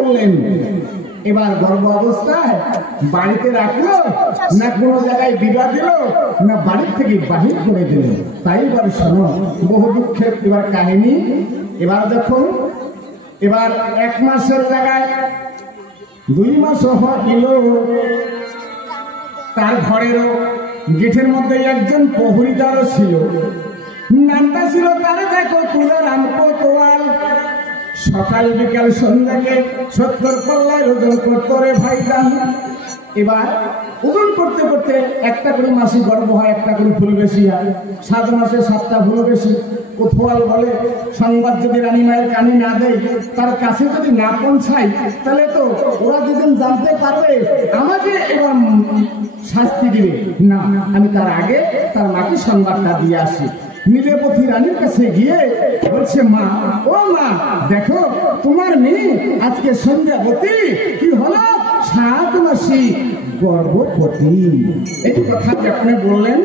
করলেন? এবার গর্ভ অবস্থায় বাড়িতে রাখলো না কোনো জায়গায় বিবাহ দিল না বাড়ির থেকে বাহির করে দিল? তাই এবার শোনো বহু দুঃখের এবার কাহিনী। এবার যখন এবার 1 মাসের জায়গায় 2 মাস হইল, তার ঘরেরও গেটের মধ্যে একজন প্রহরীদারও ছিল, নামটা ছিল তার দেখো তুলারাম কোতোয়াল। সকাল বিকাল সন্ধ্যাকে 70 পাল্লায় ওজন করতো রে ভাইজান। এবার ওজন করতে করতে একটা করে মাসি গর্ভ হয়, একটা করে ফুল বেশি হয়, 7 মাসে 7টা ফুল বেশি। কোতোয়াল বলে সংবাদ যদি রানী মায়ের কানে না দেয়, তার কাছে যদি না পৌঁছাই, তাহলে তো ওরা যেদিন জানতে পারবে আমাকে এবার শাস্তি দিবে। না, আমি তার আগে তার মাকে সংবাদটা দিয়ে আসি। নীলপতি রানীর কাছে গিয়ে বলছে, মা, ও মা, দেখো তোমার মেয়ে আজকে সন্ধ্যাবতী কি হলো, 7 মাসি গর্ভবতী। এই কথা যখন বললেন,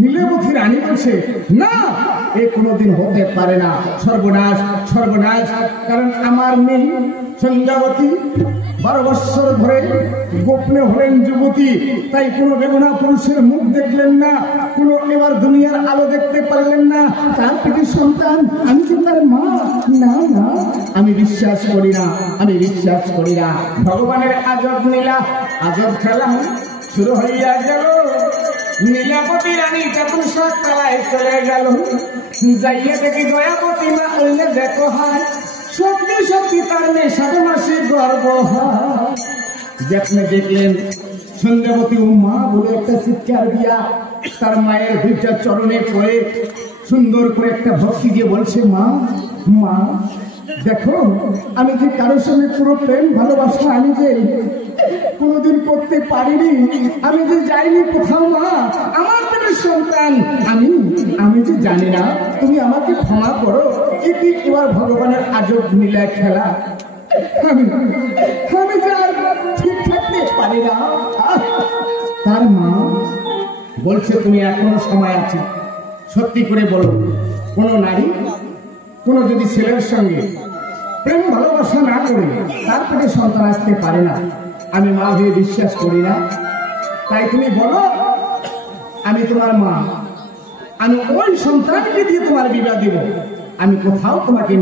নীলপতি রানী বলছে, না, এ কোনোদিন হতে পারে না, সর্বনাশ সর্বনাশ। কারণ আমার মেয়ে সন্ধ্যাবতী 12 বৎসর ধরে গোপনে হলেন যুবতী, তাই কোনো বেগুনা পুরুষের মুখ দেখলেন না, কোনো এবার দুনিয়ার আলো দেখতে পারলেন না, তার থেকে সন্তান, আমি তো তার মা। না না, আমি বিশ্বাস করি না, আমি বিশ্বাস করি না। ভগবানের আজব নীলা, আজব খেলা শুরু হইয়া গেল। নীলাপতি রানী যখন 7 তলায় চলে গেল, যাইয়ে দেখি দয়াপতি মা অন্য দেখো হয়, সত্যি সত্যি তার মেয়ে 7 মাসে গর্ভ হয়। যেখানে দেখলেন সন্ধ্যাবতী মা বলে একটা চিৎকার দিয়া তার মায়ের 2টা চরণে পড়ে সুন্দর করে একটা ভক্তি দিয়ে বলছে, মা, মা, দেখো আমি যে কারোর সঙ্গে পুরো প্রেম ভালোবাসা আমি যে কোনোদিন করতে পারিনি, আমি যে যাইনি কোথাও, মা, আমার থেকে সন্তান আমি যে জানি না, তুমি আমাকে ক্ষমা করো। এটি এবার ভগবানের আজব নীলা খেলা, আমি যে আর ঠিক থাকতে পারি না। তার মা বলছে, তুমি এখনো সময় আছে, সত্যি করে বলো, কোনো নারী কোনো যদি ছেলের সঙ্গে প্রেম ভালোবাসা না করে তার থেকে সন্তান আসতে পারে না, আমি মা হয়ে বিশ্বাস করি না। তাই তুমি বলো, আমি তোমার মা, আমি ওই সন্তানকে দিয়ে তোমার বিবাহ দিব, আমি কোথাও তোমাকে